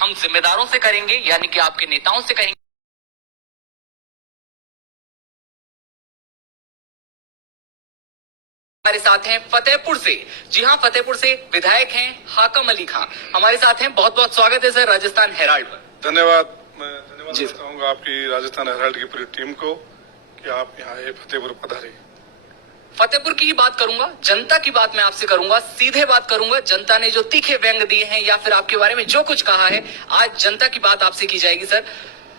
हम जिम्मेदारों से करेंगे, यानी कि आपके नेताओं से करेंगे। हमारे साथ हैं फतेहपुर से, जी हाँ, फतेहपुर से विधायक हैं हाकम अली खां हमारे साथ हैं। बहुत बहुत स्वागत है सर राजस्थान हेराल्ड पर। धन्यवाद। मैं धन्यवाद देना चाहूंगा आपकी राजस्थान हेराल्ड की पूरी टीम को कि आप यहाँ आए, फतेहपुर पधारे। फतेहपुर की ही बात करूंगा, जनता की बात मैं आपसे करूंगा, सीधे बात करूंगा। जनता ने जो तीखे व्यंग दिए हैं या फिर आपके बारे में जो कुछ कहा है, आज जनता की बात आपसे की जाएगी सर।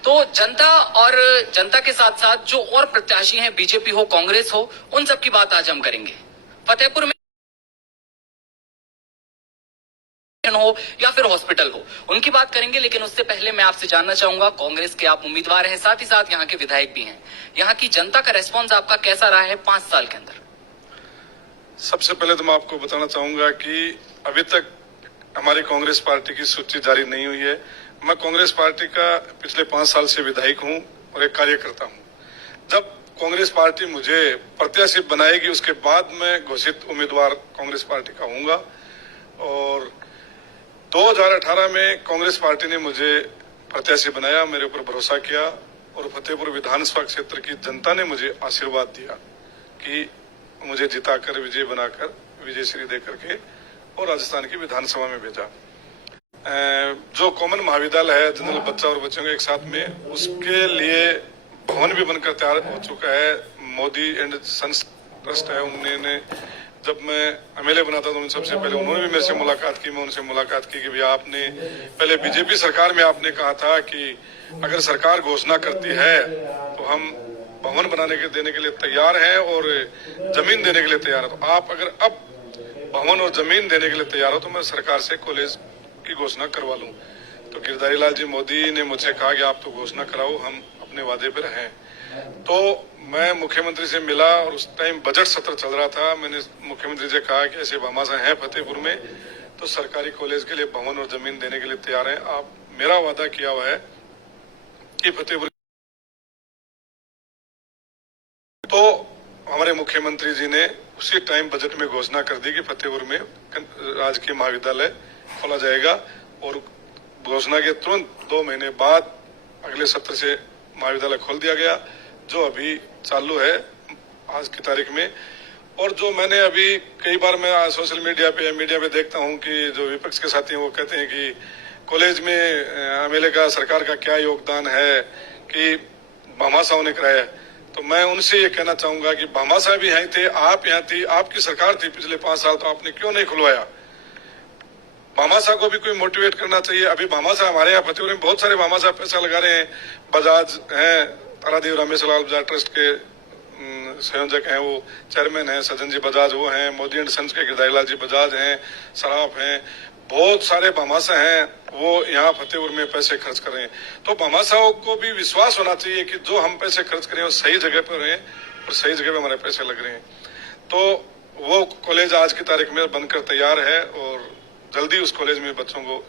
तो जनता और जनता के साथ साथ जो और प्रत्याशी हैं, बीजेपी हो कांग्रेस हो, उन सब की बात आज हम करेंगे। फतेहपुर में हो या फिर हॉस्पिटल हो, उनकी बात करेंगे। लेकिन उससे पहले मैं आपसे जानना चाहूंगा, कांग्रेस के आप उम्मीदवार हैं, साथ ही साथ यहाँ के विधायक भी हैं, यहाँ की जनता का रेस्पॉन्स आपका कैसा रहा है 5 साल के अंदर? सबसे पहले तो मैं आपको बताना चाहूंगा कि अभी तक हमारी कांग्रेस पार्टी की सूची जारी नहीं हुई है। मैं कांग्रेस पार्टी का पिछले 5 साल से विधायक हूं और एक कार्यकर्ता हूं। जब कांग्रेस पार्टी मुझे प्रत्याशी बनाएगी उसके बाद मैं घोषित उम्मीदवार कांग्रेस पार्टी का हूंगा। और 2018 में कांग्रेस पार्टी ने मुझे प्रत्याशी बनाया, मेरे ऊपर भरोसा किया और फतेहपुर विधानसभा क्षेत्र की जनता ने मुझे आशीर्वाद दिया कि मुझे जिताकर विजय बनाकर विजय श्री दे करके और राजस्थान की विधानसभा में भेजा। जो कॉमन महाविद्यालय है जनरल बच्चा और बच्चों के एक साथ में, उसके लिए भवन भी बनकर तैयार हो चुका है। मोदी एंड सन्स ट्रस्ट है, उन्होंने जब मैं एमएलए बना था तो सबसे पहले उन्होंने भी मेरे से मुलाकात की। मैं उनसे मुलाकात की कि भैया आपने पहले बीजेपी सरकार में आपने कहा था कि अगर सरकार घोषणा करती है तो हम भवन बनाने के देने के लिए तैयार हैं और जमीन देने के लिए तैयार है। तो आप अगर अब भवन और जमीन देने के लिए तैयार हो तो मैं सरकार से कॉलेज की घोषणा करवा लूं। तो गिरधारी लाल जी मोदी ने मुझसे कहा कि आप तो घोषणा कराओ, हम अपने वादे पर हैं। तो मैं मुख्यमंत्री से मिला और उस टाइम बजट सत्र चल रहा था। मैंने मुख्यमंत्री से कहा कि ऐसे भामाशाह हैं फतेहपुर में, तो सरकारी कॉलेज के लिए भवन और जमीन देने के लिए तैयार हैं। आप मेरा वादा किया हुआ है कि फतेहपुर, तो हमारे मुख्यमंत्री जी ने उसी टाइम बजट में घोषणा कर दी कि फतेहपुर में राजकीय महाविद्यालय खोला जाएगा। और घोषणा के तुरंत 2 महीने बाद अगले सत्र से महाविद्यालय खोल दिया गया, जो अभी चालू है आज की तारीख में। और जो मैंने अभी कई बार मैं सोशल मीडिया पे देखता हूं कि जो विपक्ष के साथी हैं वो कहते हैं कि कॉलेज में एमएलए का, सरकार का क्या योगदान है कि भामाशाहों ने कराया। तो मैं उनसे ये कहना चाहूंगा कि भामाशाह भी यहीं थे, आप यहाँ थी, आपकी सरकार थी पिछले 5 साल, तो आपने क्यों नहीं खुलवाया? भामाशाह को भी कोई मोटिवेट करना चाहिए। अभी भामाशाह हमारे यहाँ फतेहपुर में बहुत सारे भामाशाह पैसा लगा रहे हैं। बजाज हैं, तारादेव रामेश्वर बजाज ट्रस्ट के संयोजक हैं, वो चेयरमैन हैं, सज्जन जी बजाज वो हैं, मोदी एंड सन्स के गिरधारी लाल जी बजाज हैं, सराफ हैं, बहुत सारे भामाशाह हैं, वो यहाँ फतेहपुर में पैसे खर्च कर रहे हैं। तो भामाशाहों को भी विश्वास होना चाहिए कि जो हम पैसे खर्च करें वो सही जगह पर हैं और सही जगह पर हमारे पैसे लग रहे हैं। तो वो कॉलेज आज की तारीख में बनकर तैयार है और जल्दी उस कॉलेज में बच्चों को,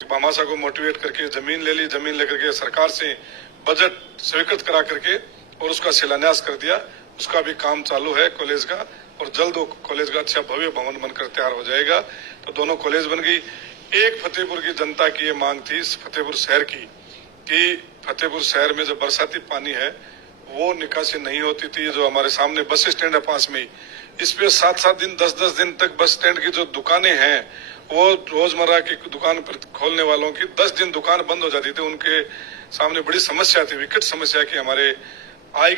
भामाशाह को मोटिवेट करके जमीन ले ली, जमीन लेकर के सरकार से बजट स्वीकृत करा करके और उसका शिलान्यास कर दिया। उसका भी काम चालू है कॉलेज का और जल्द वो कॉलेज का अच्छा भव्य भवन बनकर तैयार हो जाएगा। तो दोनों कॉलेज बन गई। एक फतेहपुर की जनता की ये मांग थी, फतेहपुर शहर की, कि फतेहपुर शहर में जो बरसाती पानी है वो निकासी नहीं होती थी। जो हमारे सामने बस स्टैंड है पास में ही, इस पे 7-7 दिन 10-10 दिन तक बस स्टैंड की जो दुकानें हैं वो रोजमर्रा की दुकान पर खोलने वालों की 10 दिन दुकान बंद हो जाती थी। उनके सामने बड़ी समस्या थी, विकट समस्या कि हमारे आय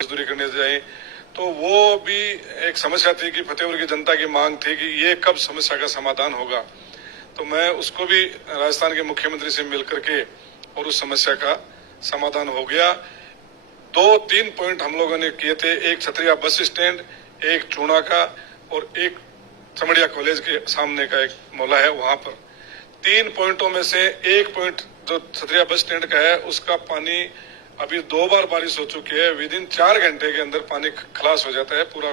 मजदूरी करने जाए। तो वो भी एक समस्या थी कि फतेहपुर की जनता की मांग थी कि ये कब समस्या का समाधान होगा। तो मैं उसको भी राजस्थान के मुख्यमंत्री से मिलकर के और उस समस्या का समाधान हो गया। 2-3 पॉइंट हम लोगों ने किए थे, एक छतरिया बस स्टैंड, एक चूना का और एक चमड़िया कॉलेज के सामने का एक मोहल्ला है वहां पर। 3 पॉइंटों में से एक पॉइंट जो छतरिया बस स्टैंड का है उसका पानी अभी 2 बार बारिश हो चुकी है, विदिन 4 घंटे के अंदर पानी खलास हो जाता है, पूरा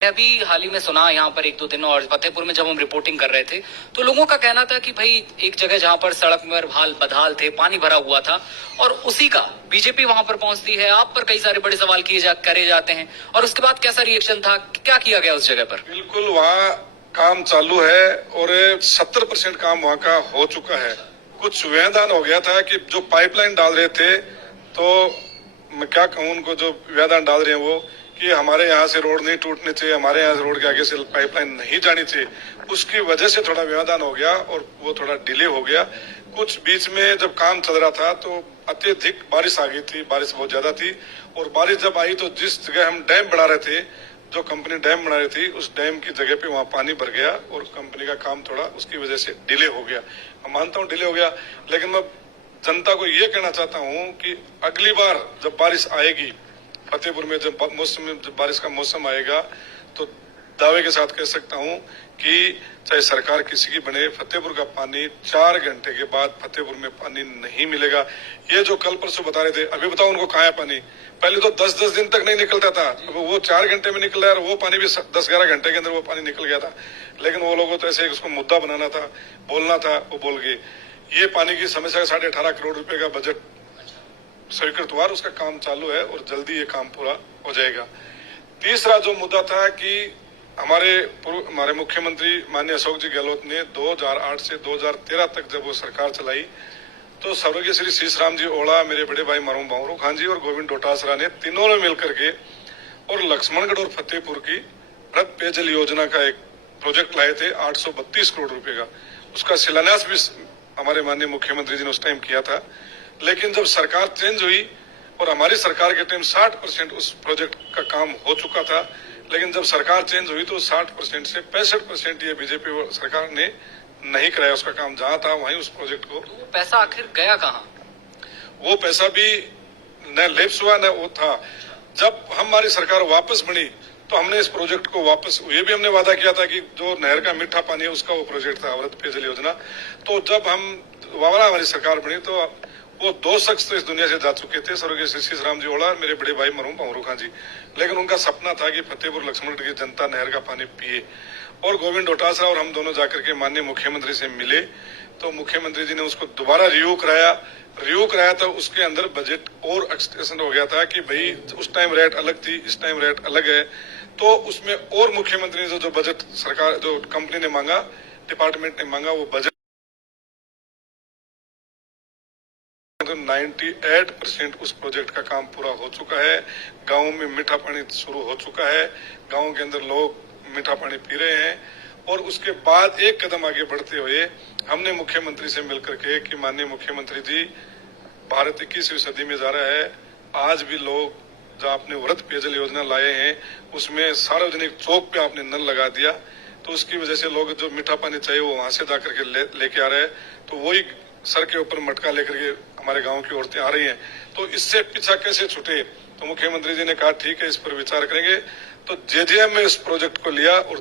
अभी हाल ही में सुना यहाँ पर 1-2 दिन, और फतेहपुर में जब हम रिपोर्टिंग कर रहे थे तो लोगों का कहना था कि भाई एक जगह जहाँ पर सड़क में हाल बदहाल थे, पानी भरा हुआ था, और उसी का बीजेपी वहां पर पहुंचती है, आप पर कई सारे बड़े सवाल करे जाते हैं, और उसके बाद कैसा रिएक्शन था, क्या किया गया उस जगह पर? बिल्कुल, वहाँ काम चालू है और 70% काम वहाँ का हो चुका है। कुछ व्यवधान हो गया था कि जो पाइपलाइन डाल रहे थे, तो मैं क्या कहूँ उनको, जो व्यवधान डाल रहे हैं वो, कि हमारे यहाँ से रोड नहीं टूटने चाहिए, हमारे यहाँ से रोड के आगे से पाइपलाइन नहीं जानी चाहिए, उसकी वजह से थोड़ा व्यवधान हो गया और वो थोड़ा डिले हो गया। कुछ बीच में जब काम चल रहा था तो अत्यधिक बारिश आ गई थी, बारिश बहुत ज्यादा थी, और बारिश जब आई तो जिस जगह हम डैम बना रहे थे, जो कंपनी डैम बना रही थी, उस डैम की जगह पे वहाँ पानी भर गया और कंपनी का काम थोड़ा उसकी वजह से डिले हो गया। मैं मानता हूँ डिले हो गया, लेकिन मैं जनता को ये कहना चाहता हूँ कि अगली बार जब बारिश आएगी फतेहपुर में, जब बारिश का मौसम आएगा, तो दावे के साथ कह सकता हूँ कि चाहे सरकार किसी की बने, फतेहपुर का पानी 4 घंटे के बाद फतेहपुर में पानी नहीं मिलेगा। ये जो कल परसों बता रहे थे, अभी बताओ उनको कहाँ है पानी? पहले तो 10-10 दिन तक नहीं निकलता था, अब वो 4 घंटे में निकल रहा है, और वो पानी भी 10-11 घंटे के अंदर वो पानी निकल गया था। लेकिन वो लोगों तो ऐसे उसको मुद्दा बनाना था, बोलना था, वो बोल गए। ये पानी की समस्या का 18.5 करोड़ रुपए का बजट स्वीकृत हुआ, उसका काम चालू है और जल्दी ये काम पूरा हो जाएगा। तीसरा जो मुद्दा था कि हमारे मुख्यमंत्री माननीय अशोक जी गहलोत ने 2008 से 2013 तक जब वो सरकार चलाई, तो स्वर्गीय श्री शीशराम जी ओड़ा, मेरे बड़े भाई मरहूम बाबू खान जी और गोविंद डोटासरा ने तीनों ने मिलकर के और लक्ष्मणगढ़ और फतेहपुर की वृहद पेयजल योजना का एक प्रोजेक्ट लाए थे 832 करोड़ रुपए का। उसका शिलान्यास भी हमारे माननीय मुख्यमंत्री जी ने उस टाइम किया था। लेकिन जब सरकार चेंज हुई और हमारी सरकार के टाइम 60% उस प्रोजेक्ट का काम हो चुका था, लेकिन जब सरकार चेंज हुई तो 60% से 65% ये बीजेपी सरकार ने नहीं कराया उसका काम, जहां था वहीं उस प्रोजेक्ट को। तो वो पैसा आखिर गया कहाँ? वो पैसा भी न लेप्स हुआ न वो था। जब हमारी सरकार वापस बनी तो हमने इस प्रोजेक्ट को वापस, ये भी हमने वादा किया था कि जो नहर का मीठा पानी है उसका वो प्रोजेक्ट था, वृहद पेयजल योजना। तो जब हमारी सरकार बनी तो वो 2 शख्स तो इस दुनिया से जा चुके थे, स्वर्गीय श्री शीशराम जी ओड़ा और मेरे बड़े भाई मरहूम बाबू खान जी। लेकिन उनका सपना था कि फतेहपुर लक्ष्मणगढ़ की जनता नहर का पानी पिए, और गोविंद डोटासरा और हम दोनों जाकर के माननीय मुख्यमंत्री से मिले, तो मुख्यमंत्री जी ने उसको दोबारा रिव्यू कराया तो उसके अंदर बजट और एक्सटेंशन हो गया था कि भाई उस टाइम रेट अलग थी, इस टाइम रेट अलग है। तो उसमें और मुख्यमंत्री ने जो बजट सरकार, जो कंपनी ने मांगा, डिपार्टमेंट ने मांगा, वो बजट 98% उस प्रोजेक्ट का काम पूरा हो चुका है। गांव में मीठा पानी शुरू हो चुका है, गांव के अंदर लोग मीठा पानी पी रहे हैं। और उसके बाद एक कदम आगे बढ़ते हुए हमने मुख्यमंत्री से मिलकर के कि माननीय मुख्यमंत्री जी, भारत 21वीं सदी में जा रहा है, आज भी लोग जो आपने वृहद पेयजल योजना लाए हैं उसमें सार्वजनिक चौक पे आपने नल लगा दिया, तो उसकी वजह से लोग जो मीठा पानी चाहिए वो वहां से जाकर के लेके आ रहे हैं, तो वही सर के ऊपर मटका लेकर के हमारे गांव की औरतें आ रही हैं। तो इससे पीछा कैसे छूटे? तो मुख्यमंत्री जी ने कहा ठीक है, इस पर विचार करेंगे। तो जेजेएम में इस प्रोजेक्ट को लिया और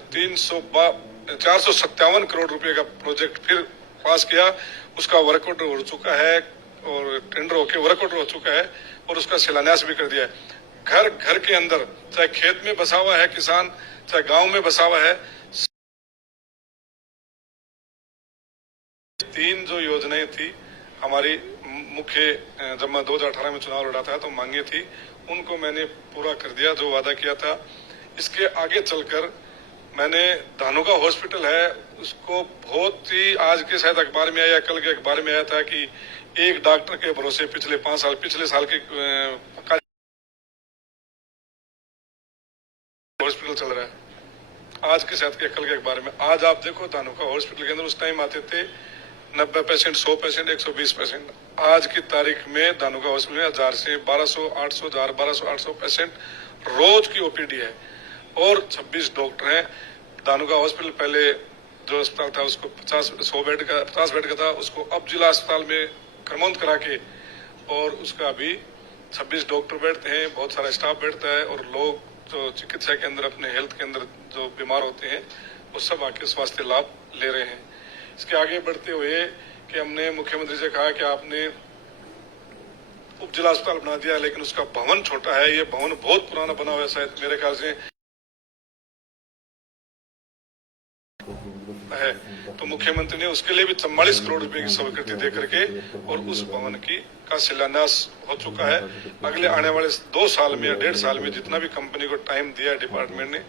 457 करोड़ रुपए का प्रोजेक्ट फिर पास किया। उसका वर्कआउट हो चुका है और टेंडर होकर वर्कआउट हो चुका है और उसका शिलान्यास भी कर दिया है। घर घर के अंदर, चाहे खेत में बसा हुआ है किसान, चाहे गांव में बसा हुआ है, 3 जो योजनाएं थी हमारी मुख्य, जब मैं 2018 में चुनाव लड़ा था तो मांगे थी, उनको मैंने पूरा कर दिया जो वादा किया था। इसके आगे चलकर मैंने धानुका हॉस्पिटल है उसको बहुत ही, आज के शायद अखबार में आया या कल के अखबार में आया था कि एक डॉक्टर के भरोसे पिछले 5 साल, पिछले साल के हॉस्पिटल चल रहा है। आज के शायद के कल के अखबार में, आज आप देखो धानुका हॉस्पिटल के अंदर उस टाइम आते थे 90 पेशेंट, 100 पेशेंट, 120 पेशेंट। आज की तारीख में धानुका हॉस्पिटल में 1000 से 1200, 800, 1200, 800 पेशेंट रोज की ओपीडी है और 26 डॉक्टर हैं। धानुका हॉस्पिटल पहले जो अस्पताल था उसको 50 बेड का था, उसको अब जिला अस्पताल में क्रमोन्नत करा के और उसका अभी 26 डॉक्टर बैठते हैं, बहुत सारा स्टाफ बैठता है और लोग जो चिकित्सा के अंदर अपने हेल्थ के अंदर जो बीमार होते हैं वो सब आके स्वास्थ्य लाभ ले रहे हैं। इसके आगे बढ़ते हुए कि हमने मुख्यमंत्री से कहा कि आपने उप जिला अस्पताल बना दिया, लेकिन उसका भवन छोटा है, ये भवन बहुत पुराना बना हुआ है, शायद मेरे ख्याल से है, तो मुख्यमंत्री ने उसके लिए भी 44 करोड़ रुपए की स्वीकृति दे करके और उस भवन का शिलान्यास हो चुका है। अगले आने वाले 2 साल में या 1.5 साल में जितना भी कंपनी को टाइम दिया है डिपार्टमेंट ने,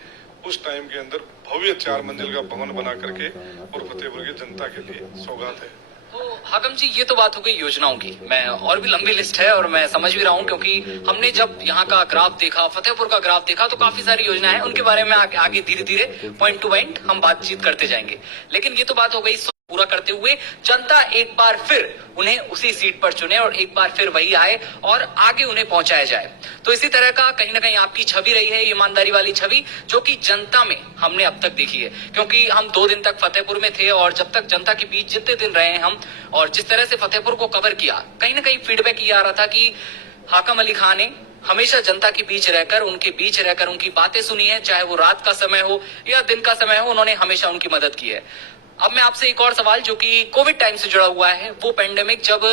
उस टाइम के अंदर भव्य 4 मंजिल का भवन बना करके और फतेहपुर की जनता के लिए सौगात है। तो हाकम जी, ये तो बात हो गई योजनाओं की। मैं और भी लंबी लिस्ट है और मैं समझ भी रहा हूँ, क्योंकि हमने जब यहाँ का ग्राफ देखा, फतेहपुर का ग्राफ देखा, तो काफी सारी योजनाएं हैं। उनके बारे में आगे धीरे धीरे पॉइंट टू पॉइंट हम बातचीत करते जाएंगे। लेकिन ये तो बात हो गई, पूरा करते हुए जनता एक बार फिर उन्हें उसी सीट पर चुने और एक बार फिर वही आए और आगे उन्हें पहुंचाया जाए। तो इसी तरह का कहीं ना कहीं आपकी छवि रही है, ईमानदारी वाली छवि, जो कि जनता में हमने अब तक देखी है। क्योंकि हम 2 दिन तक फतेहपुर में थे और जब तक जनता के बीच जितने दिन रहे हैं हम, और जिस तरह से फतेहपुर को कवर किया, कहीं ना कहीं फीडबैक ये आ रहा था कि हाकम अली खान ने हमेशा जनता के बीच रहकर, उनके बीच रहकर उनकी बातें सुनी है, चाहे वो रात का समय हो या दिन का समय हो, उन्होंने हमेशा उनकी मदद की है। अब मैं आपसे एक और सवाल, जो कि कोविड टाइम से जुड़ा हुआ है, वो पेंडेमिक जब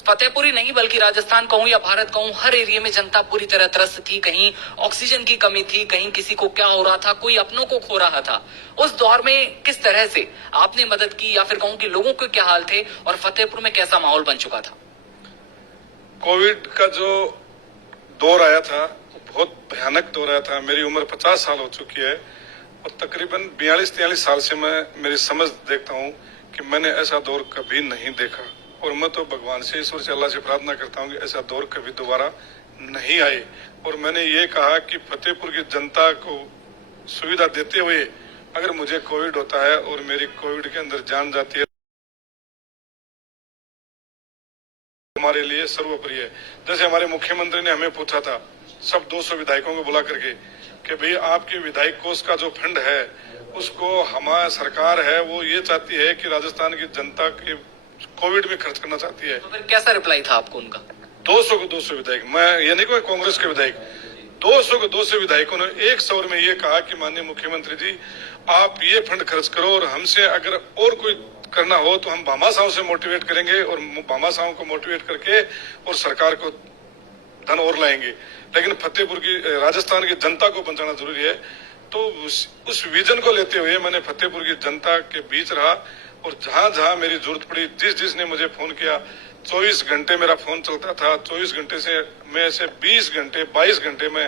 फतेहपुर ही नहीं बल्कि राजस्थान कहूं या भारत कहूं, हर एरिया में जनता पूरी तरह त्रस्त थी। कहीं ऑक्सीजन की कमी थी, कहीं किसी को क्या हो रहा था, कोई अपनों को खो रहा था। उस दौर में किस तरह से आपने मदद की, या फिर कहूं कि लोगों के क्या हाल थे और फतेहपुर में कैसा माहौल बन चुका था? कोविड का जो दौर आया था, बहुत भयानक दौर आया था। मेरी उम्र 50 साल हो चुकी है और तकरीबन 42-43 साल से मैं मेरी समझ देखता हूँ कि मैंने ऐसा दौर कभी नहीं देखा। और मैं तो भगवान से, ईश्वर से, अल्लाह से प्रार्थना करता हूँ कि ऐसा दौर कभी दोबारा नहीं आए। और मैंने ये कहा कि फतेहपुर की जनता को सुविधा देते हुए अगर मुझे कोविड होता है और मेरी कोविड के अंदर जान जाती है, हमारे लिए सर्वोपरि है। जैसे हमारे मुख्यमंत्री ने हमें पूछा था, सब 200 विधायकों को बुला करके, कि भाई आपके विधायक कोष का जो फंड है उसको हमारी सरकार है वो ये चाहती है कि राजस्थान की जनता के कोविड में खर्च करना चाहती है। तो फिर कैसा रिप्लाई था आपको उनका? 200 को 200 विधायक, मैं ये नहीं कोई कांग्रेस के विधायक, 200 को 200 विधायकों ने एक स्वर में ये कहा कि माननीय मुख्यमंत्री जी, आप ये फंड खर्च करो और हमसे अगर और कोई करना हो तो हम भामाशाहों से मोटिवेट करेंगे और भामाशाहों को मोटिवेट करके और सरकार को धन और लाएंगे। लेकिन फतेहपुर की, राजस्थान की जनता को बचाना जरूरी है। तो उस विजन को लेते हुए मैंने फतेहपुर की जनता के बीच रहा और जहां जहां मेरी जरूरत पड़ी, जिसने मुझे फोन किया, 24 घंटे मेरा फोन चलता था। 24 घंटे से मैं ऐसे 20 घंटे 22 घंटे में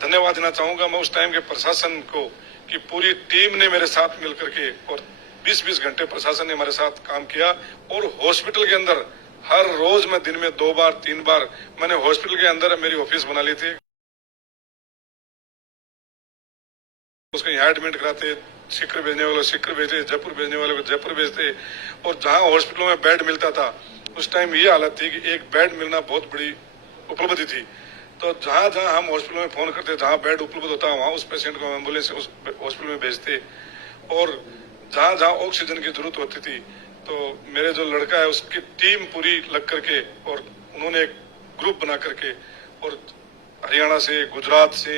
धन्यवाद देना चाहूंगा मैं उस टाइम के प्रशासन को कि पूरी टीम ने मेरे साथ मिलकर के और 20-20 घंटे प्रशासन ने हमारे साथ काम किया। और हॉस्पिटल के अंदर हर रोज मैं दिन में 2 बार 3 बार मैंने हॉस्पिटल के अंदर मेरी ऑफिस बना ली थी। उसको यहाँ एडमिट कराते, सीकर भेजने वाले सीकर भेजते, जयपुर भेजने वाले को जयपुर भेजते। और जहाँ हॉस्पिटलों में बेड मिलता था उस टाइम ये हालत थी कि एक बेड मिलना बहुत बड़ी उपलब्धि थी। तो जहाँ जहाँ हम हॉस्पिटल में फोन करते, जहाँ बेड उपलब्ध होता वहाँ उस पेशेंट को एम्बुलेंस से उस हॉस्पिटल में भेजते। और जहाँ जहाँ ऑक्सीजन की जरूरत होती थी तो मेरे जो लड़का है उसकी टीम पूरी लग करके और उन्होंने एक ग्रुप बना करके और हरियाणा से, गुजरात से,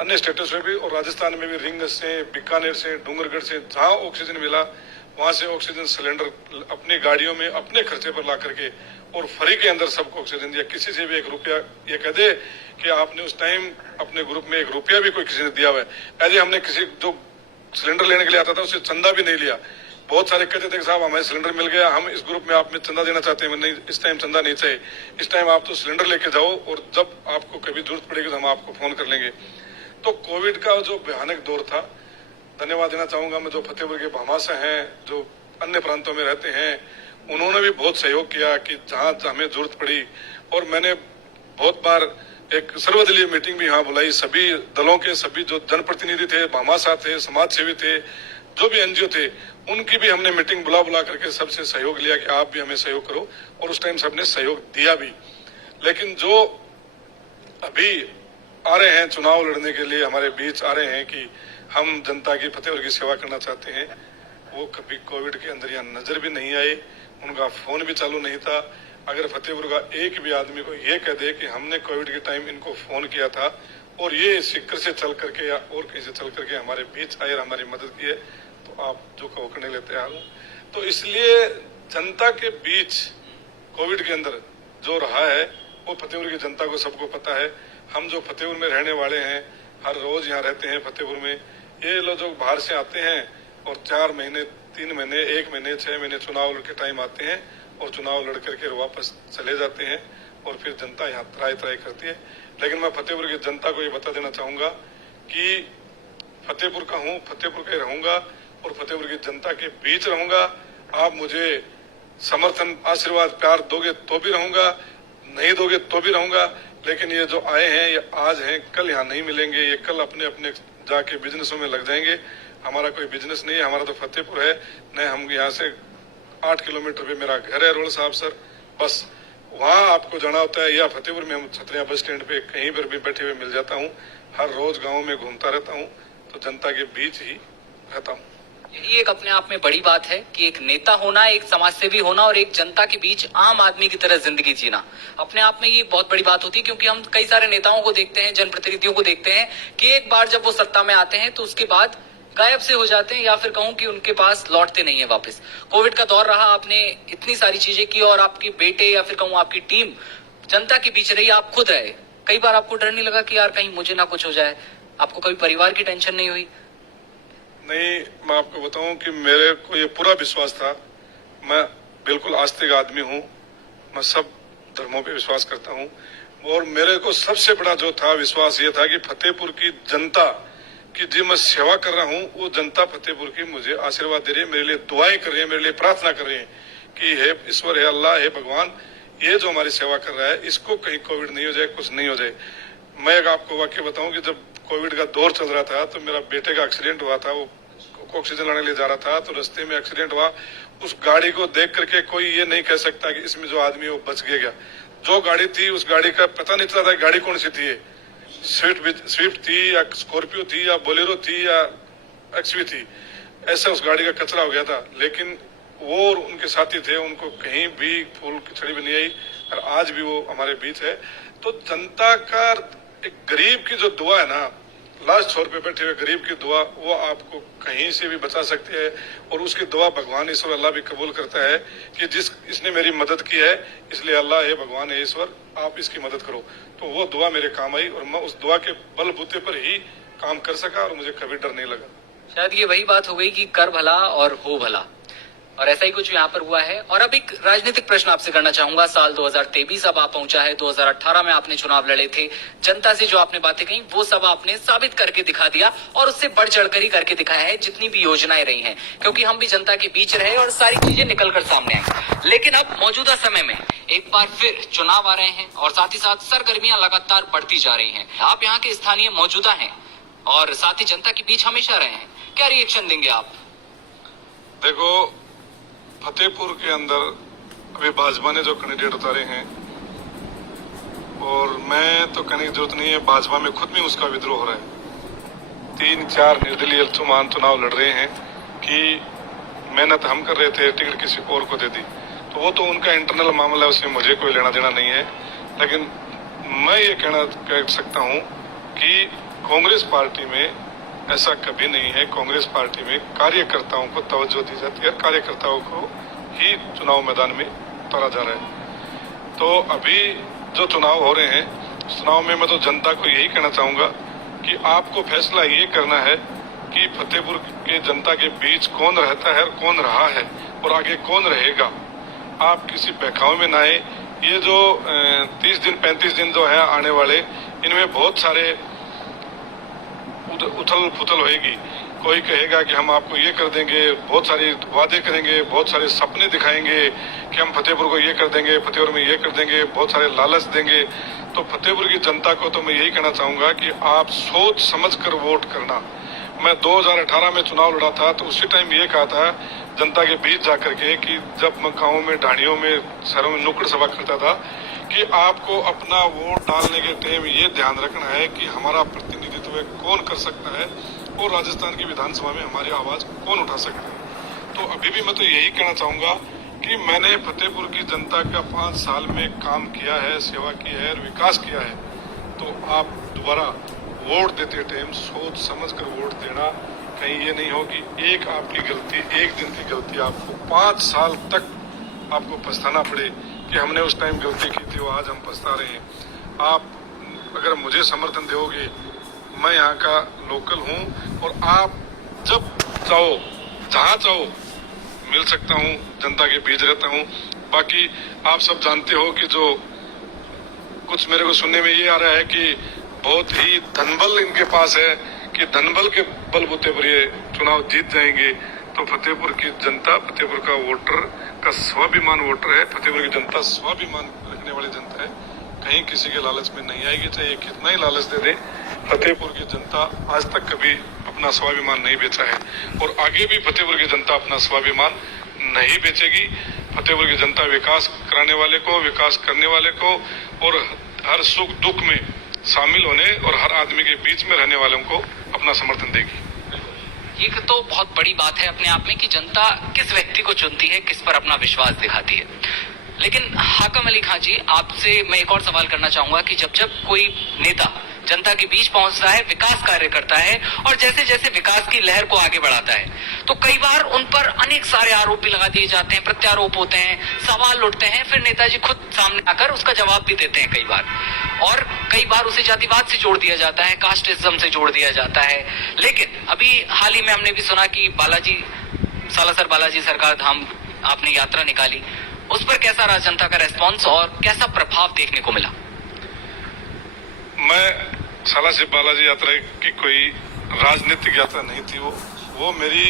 अन्य स्टेटों से भी और राजस्थान में भी रिंग से, बीकानेर से, डूंगरगढ़ से जहाँ ऑक्सीजन मिला वहां से ऑक्सीजन सिलेंडर अपनी गाड़ियों में अपने खर्चे पर ला करके और फ्री के अंदर सबको ऑक्सीजन दिया। किसी से भी 1 रुपया ये कह दे कि आपने उस टाइम अपने ग्रुप में 1 रुपया भी कोई किसी ने दिया हुआ है, ऐसे हमने किसी जो सिलेंडर लेने के लिए आता था उससे चंदा भी नहीं लिया। बहुत सारे कहते थे कि साहब हमें सिलेंडर मिल गया, हम इस ग्रुप में आप में चंदा देना चाहते हैं। नहीं, इस टाइम चंदा नहीं चाहिए, इस टाइम आप तो सिलेंडर लेके जाओ और जब आपको कभी जरूरत पड़ेगी तो हम आपको फोन कर लेंगे। तो कोविड का जो भयानक दौर था, धन्यवाद देना चाहूंगा मैं जो फतेहपुर के भामाशाह हैं, जो अन्य प्रांतों में रहते हैं, उन्होंने भी बहुत सहयोग किया कि जहां हमें जरूरत पड़ी। और मैंने बहुत बार एक सर्वदलीय मीटिंग भी यहाँ बुलाई, सभी दलों के सभी जो जनप्रतिनिधि थे, भामाशाह थे, समाज सेवी थे, जो भी एनजीओ थे, उनकी भी हमने मीटिंग बुला करके सबसे सहयोग लिया कि आप भी हमें सहयोग करो। और उस टाइम सबने सहयोग दिया भी। लेकिन जो अभी आ रहे हैं चुनाव लड़ने के लिए हमारे बीच आ रहे हैं कि हम जनता की फतेहपुर की सेवा करना चाहते हैं, वो कभी कोविड के अंदर यहाँ नजर भी नहीं आए, उनका फोन भी चालू नहीं था। अगर फतेहपुर का एक भी आदमी को ये कह दे कि हमने कोविड के टाइम इनको फोन किया था और ये सीकर से चल करके या और कहीं से चल करके हमारे बीच आए और हमारी मदद की है, तो आप जो कहो करने के लिए तैयार हो। तो इसलिए जनता के बीच कोविड के अंदर जो रहा है वो फतेहपुर की जनता को सबको पता है। हम जो फतेहपुर में रहने वाले हैं, हर रोज यहाँ रहते हैं फतेहपुर में, ये लोग जो बाहर से आते हैं और 4 महीने 3 महीने, 1 महीने, 6 महीने चुनाव के टाइम आते हैं और चुनाव लड़ करके वापस चले जाते हैं और फिर जनता यहाँ त्राई त्राई करती है। लेकिन मैं फतेहपुर की जनता को ये बता देना चाहूंगा कि फतेहपुर का हूँ, फतेहपुर का ही रहूंगा और फतेहपुर की जनता के बीच रहूंगा। आप मुझे समर्थन, आशीर्वाद, प्यार दोगे तो भी रहूंगा, नहीं दोगे तो भी रहूंगा। लेकिन ये जो आए हैं ये आज हैं, कल यहाँ नहीं मिलेंगे। ये कल अपने अपने जाके बिजनेसों में लग जाएंगे। हमारा कोई बिजनेस नहीं है, हमारा तो फतेहपुर है। नहीं, हम यहाँ से 8 किलोमीटर पे मेरा घर है रोड साहब सर, बस वहाँ आपको जाना होता है। या फतेहपुर में हम छतरिया बस स्टैंड पे कहीं पर भी बैठे हुए मिल जाता हूँ। हर रोज गाँव में घूमता रहता हूँ, तो जनता के बीच ही रहता हूँ। यही एक अपने आप में बड़ी बात है कि एक नेता होना, एक समाजसेवी होना और एक जनता के बीच आम आदमी की तरह जिंदगी जीना, अपने आप में ये बहुत बड़ी बात होती है। क्योंकि हम कई सारे नेताओं को देखते हैं, जनप्रतिनिधियों को देखते हैं कि एक बार जब वो सत्ता में आते हैं तो उसके बाद गायब से हो जाते हैं, या फिर कहूं कि उनके पास लौटते नहीं है वापस। कोविड का दौर रहा, आपने इतनी सारी चीजें की और आपके बेटे या फिर कहूं आपकी टीम जनता के बीच रही, आप खुद रहे। कई बार आपको डर नहीं लगा कि यार कहीं मुझे ना कुछ हो जाए? आपको कभी परिवार की टेंशन नहीं हुई? नहीं, मैं आपको बताऊं कि मेरे को ये पूरा विश्वास था। मैं बिल्कुल आस्तिक आदमी हूं, मैं सब धर्मों पे विश्वास करता हूं और मेरे को सबसे बड़ा जो था विश्वास ये था कि फतेहपुर की जनता की जो मैं सेवा कर रहा हूं, वो जनता फतेहपुर की मुझे आशीर्वाद दे रही है, मेरे लिए दुआएं कर रही है, मेरे लिए प्रार्थना कर रही है कि हे ईश्वर, हे अल्लाह, हे भगवान, ये जो हमारी सेवा कर रहा है इसको कहीं कोविड नहीं हो जाए, कुछ नहीं हो जाए। मैं एक आपको वाक्य बताऊं कि जब कोविड का दौर चल रहा था तो मेरा बेटे का एक्सीडेंट हुआ था। वो ऑक्सीजन लाने ले जा रहा था तो रास्ते में एक्सीडेंट हुआ। उस गाड़ी को देख करके कोई ये नहीं कह सकता कि इसमें जो आदमी वो बच गया। जो गाड़ी थी उस गाड़ी का पता नहीं चला था गाड़ी कौन सी थी, स्विफ्ट थी या स्कॉर्पियो थी या बोलेरो थी या एक्सवी थी। ऐसा उस गाड़ी का कचरा हो गया था। लेकिन वो और उनके साथी थे, उनको कहीं भी फूल की छड़ी भी नहीं आई और आज भी वो हमारे बीच है। तो जनता का एक गरीब की जो दुआ है ना, लास्ट छोर पे बैठे हुए गरीब की दुआ, वो आपको कहीं से भी बचा सकती है। और उसकी दुआ भगवान ईश्वर अल्लाह भी कबूल करता है कि इसने मेरी मदद की है, इसलिए अल्लाह है, भगवान है, ईश्वर, आप इसकी मदद करो। तो वो दुआ मेरे काम आई और मैं उस दुआ के बलबूते पर ही काम कर सका और मुझे कभी डर नहीं लगा। शायद ये वही बात हो गई कि कर भला और हो भला, और ऐसा ही कुछ यहाँ पर हुआ है। और अब एक राजनीतिक प्रश्न आपसे करना चाहूंगा। साल 2023 अब आ पहुंचा है, 2018 में आपने चुनाव लड़े थे। जनता से जो आपने बातें कही वो सब आपने साबित करके दिखा दिया और उससे बढ़ चढ़कर ही करके दिखाया है जितनी भी योजनाएं रही हैं, क्योंकि हम भी जनता के बीच रहे और सारी चीजें निकल कर सामने आई। लेकिन अब मौजूदा समय में एक बार फिर चुनाव आ रहे हैं और साथ ही साथ सरगर्मियां लगातार बढ़ती जा रही है। आप यहाँ के स्थानीय मौजूदा हैं और साथ ही जनता के बीच हमेशा रहे हैं, क्या रिएक्शन देंगे आप? देखो, फतेहपुर के अंदर अभी भाजपा ने जो कैंडिडेट उतारे हैं, और मैं तो कहने की जरूरत नहीं है, भाजपा में खुद भी उसका विद्रोह हो रहा है। 3-4 निर्दलीय चुनाव लड़ रहे हैं कि मेहनत हम कर रहे थे, टिकट किसी और को दे दी। तो वो तो उनका इंटरनल मामला है, उसमें मुझे कोई लेना देना नहीं है। लेकिन मैं ये कह सकता हूँ कि कांग्रेस पार्टी में ऐसा कभी नहीं है। कांग्रेस पार्टी में कार्यकर्ताओं को तवज्जो दी जाती है, कार्यकर्ताओं को ही चुनाव मैदान में उतारा जा रहा है। तो अभी जो चुनाव हो रहे हैं, उस चुनाव में मैं तो जनता को यही कहना चाहूंगा कि आपको फैसला ये करना है कि फतेहपुर के जनता के बीच कौन रहता है और कौन रहा है और आगे कौन रहेगा। आप किसी बहकावे में ना आए। ये जो 30 दिन 35 दिन जो है आने वाले, इनमें बहुत सारे उथल पुथल होएगी। कोई कहेगा कि हम आपको ये कर देंगे, बहुत सारे वादे करेंगे, बहुत सारे सपने दिखाएंगे कि हम फतेहपुर को ये कर देंगे, फतेहपुर में ये कर देंगे, बहुत सारे लालच देंगे। तो फतेहपुर की जनता को तो मैं यही कहना चाहूंगा कि आप सोच समझ कर वोट करना। मैं 2018 में चुनाव लड़ा था तो उसी टाइम ये कहा था जनता के बीच जाकर के कि जब मैं गाँव में, ढाणियों में, शहरों में नुक्कड़ सभा करता था कि आपको अपना वोट डालने के टाइम ये ध्यान रखना है कि हमारा प्रतिनिधित्व कौन कर सकता है और राजस्थान की विधानसभा में हमारी आवाज कौन उठा सकता है। तो अभी भी मैं तो यही कहना चाहूंगा कि मैंने फतेहपुर की जनता का 5 साल में काम किया है, सेवा की है और विकास किया है। तो आप दोबारा वोट देते टाइम सोच समझ कर वोट देना। कहीं ये नहीं हो कि एक आपकी गलती, एक दिन की गलती आपको 5 साल तक आपको पछताना पड़े कि हमने उस टाइम गलती की थी, वो आज हम पछता रहे हैं। आप अगर मुझे समर्थन दोगे, मैं यहाँ का लोकल हूँ और आप जब चाहो, जहाँ चाहो मिल सकता हूँ, जनता के बीच रहता हूँ। बाकी आप सब जानते हो कि जो कुछ मेरे को सुनने में ये आ रहा है कि बहुत ही धनबल इनके पास है कि धनबल के बलबूते पर ये चुनाव जीत जाएंगे। तो फतेहपुर की जनता, फतेहपुर का वोटर का स्वाभिमान वोटर है, फतेहपुर की जनता स्वाभिमान रखने वाली जनता है, कहीं किसी के लालच में नहीं आएगी, चाहे कितना ही लालच दे दे। फतेहपुर की जनता आज तक कभी अपना स्वाभिमान नहीं बेचा है और आगे भी फतेहपुर की जनता अपना स्वाभिमान नहीं बेचेगी। फतेहपुर की जनता विकास कराने वाले को, विकास करने वाले को और हर सुख दुख में शामिल होने और हर आदमी के बीच में रहने वालों को अपना समर्थन देगी। ये तो बहुत बड़ी बात है अपने आप में कि जनता किस व्यक्ति को चुनती है, किस पर अपना विश्वास दिखाती है। लेकिन हाकम अली खां जी, आपसे मैं एक और सवाल करना चाहूंगा कि जब जब कोई नेता जनता के बीच पहुंचता है, विकास कार्य करता है और जैसे जैसे विकास की लहर को आगे बढ़ाता है, तो कई बार उन पर अनेक सारे आरोप भी लगा दिए जाते हैं, प्रत्यारोप होते हैं, सवाल उठते हैं, फिर नेताजी खुद सामने आकर उसका जवाब भी देते हैं कई बार। और कई बार उसे जातिवाद से जोड़ दिया जाता है, कास्टिज्म से जोड़ दिया जाता है। लेकिन अभी हाल ही में हमने भी सुना कि सालासर बालाजी सरकार धाम आपने यात्रा निकाली, उस पर कैसा रहा जनता का रेस्पॉन्स और कैसा प्रभाव देखने को मिला? मैं सालासर बालाजी यात्रा की कोई राजनीतिक यात्रा नहीं थी, वो मेरी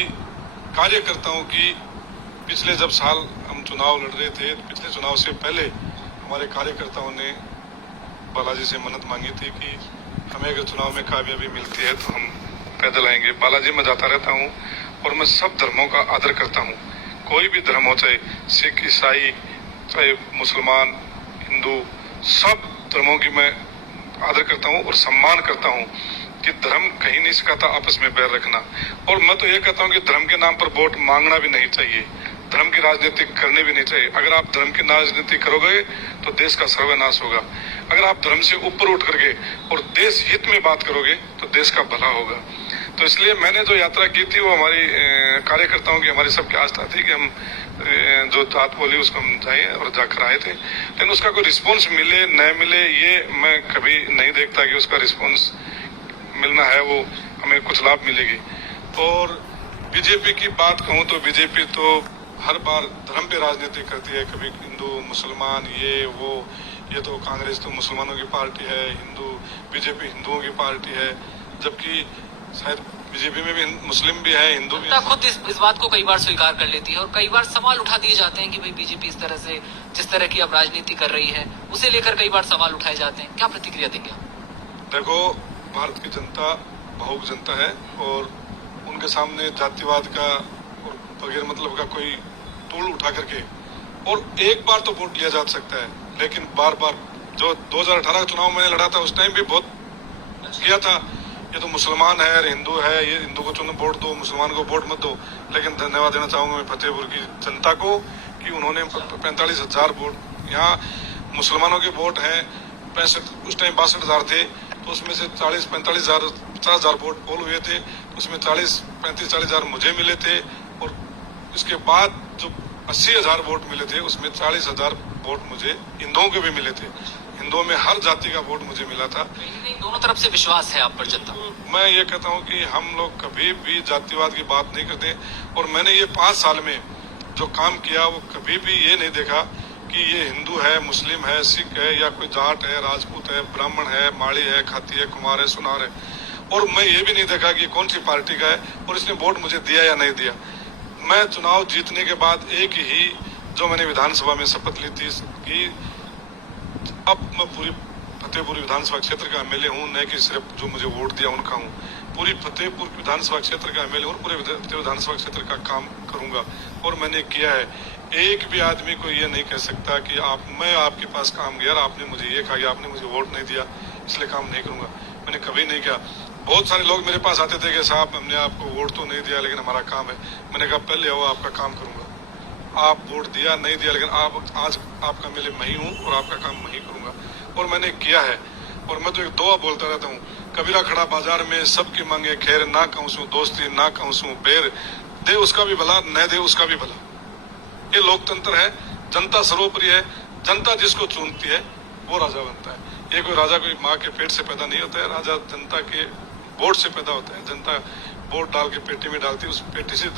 कार्यकर्ताओं की पिछले जब साल हम चुनाव लड़ रहे थे, पिछले चुनाव से पहले हमारे कार्यकर्ताओं ने बालाजी से मन्नत मांगी थी कि हमें अगर चुनाव में कामयाबी मिलती है तो हम पैदल आएंगे। बालाजी में जाता रहता हूँ और मैं सब धर्मों का आदर करता हूँ, कोई भी धर्म हो, चाहे सिख, ईसाई, चाहे मुसलमान, हिंदू, सब धर्मों की मैं आदर करता हूँ और सम्मान करता हूँ कि धर्म कहीं नहीं सिखाता आपस में बैर रखना। और मैं तो ये कहता हूँ कि धर्म के नाम पर वोट मांगना भी नहीं चाहिए, धर्म की राजनीति करनी भी नहीं चाहिए। अगर आप धर्म की राजनीति करोगे तो देश का सर्वनाश होगा। अगर आप धर्म से ऊपर उठ करके और देश हित में बात करोगे तो देश का भला होगा। तो इसलिए मैंने जो यात्रा की थी वो हमारी कार्यकर्ताओं की, हमारी सबकी आस्था थी कि हम जो बात बोली उसको हम जाए और जाकर आए थे। लेकिन उसका कोई रिस्पॉन्स मिले न मिले ये मैं कभी नहीं देखता कि उसका रिस्पॉन्स मिलना है वो हमें कुछ लाभ मिलेगी। और बीजेपी की बात कहूँ तो बीजेपी तो हर बार धर्म पे राजनीति करती है, कभी हिंदू मुसलमान ये तो कांग्रेस तो मुसलमानों की पार्टी है, बीजेपी हिंदुओं की पार्टी है, जबकि शायद बीजेपी में भी मुस्लिम भी है, हिंदू भी है। खुद इस बात को कई बार स्वीकार कर लेती है और कई बार सवाल उठा दिए जाते हैं कि भाई बीजेपी इस तरह से जिस तरह की अब राजनीति कर रही है उसे लेकर कई बार सवाल उठाए जाते हैं, क्या प्रतिक्रिया देंगे? देखो, भारत की जनता भावुक जनता है और उनके सामने जातिवाद का और बगैर मतलब का कोई टूल उठा करके और एक बार तो वोट लिया जा सकता है, लेकिन बार बार जो 2018 चुनाव मैंने लड़ा था उस टाइम भी बहुत किया था, ये तो मुसलमान है, हिंदू है, ये हिंदू को चुनो वोट दो, मुसलमान को वोट मत दो। लेकिन धन्यवाद देना चाहूंगा मैं फतेहपुर की जनता को कि उन्होंने 45,000 वोट, यहाँ मुसलमानों के वोट हैं 65, उस टाइम 62,000 थे, तो उसमें से 40-45,000 50,000 वोट पोल हुए थे, उसमें 35-40,000 मुझे मिले थे और इसके बाद जो 80,000 वोट मिले थे उसमें 40,000 वोट मुझे हिंदुओं के भी मिले थे। हिंदुओं में हर जाति का वोट मुझे मिला था। दोनों तरफ से विश्वास है आप पर जनता? मैं ये कहता हूँ कि हम लोग कभी भी जातिवाद की बात नहीं करते और मैंने ये 5 साल में जो काम किया वो कभी भी ये नहीं देखा कि ये हिंदू है, मुस्लिम है, सिख है या कोई जाट है, राजपूत है, ब्राह्मण है, माड़ी है, खाती है, कुमार है, सुनार है। और मैं ये भी नहीं देखा कि कौन सी पार्टी का है और इसने वोट मुझे दिया या नहीं दिया। मैं चुनाव जीतने के बाद एक ही जो मैंने विधानसभा में शपथ ली थी कि अब मैं पूरी फतेहपुर विधानसभा क्षेत्र का एमएलए हूँ, न कि सिर्फ जो मुझे वोट दिया उनका हूँ। पूरी फतेहपुर विधानसभा क्षेत्र का एमएलए और पूरे विधानसभा क्षेत्र का काम करूंगा और मैंने किया है। एक भी आदमी को ये नहीं कह सकता कि मैं आपके पास काम गया, आपने मुझे ये कहा कि आपने मुझे वोट नहीं दिया इसलिए काम नहीं करूंगा। मैंने कभी नहीं किया। बहुत सारे लोग मेरे पास आते थे कि साहब हमने आपको वोट तो नहीं दिया लेकिन हमारा काम है। मैंने कहा पहले आओ, आपका काम करूंगा। आप वोट दिया नहीं दिया लेकिन आज आपका एमएलए मैं ही हूँ और आपका काम मैं ही करूंगा और मैंने किया है। और मैं तो एक दुआ बोलता रहता हूँ, कबीरा खड़ा बाजार में सबकी मांगे खैर, ना कहूँ दोस्ती ना कहूँ बैर, दे उसका भी भला न दे उसका भी भला। ये लोकतंत्र है, जनता सर्वोपरि है, जनता जिसको चुनती है वो राजा बनता है। ये कोई राजा कोई माँ के पेट से पैदा नहीं होता है, राजा जनता के वोट से पैदा होता है। जनता वोट डाल के पेटी में डालती है, उस पेटी से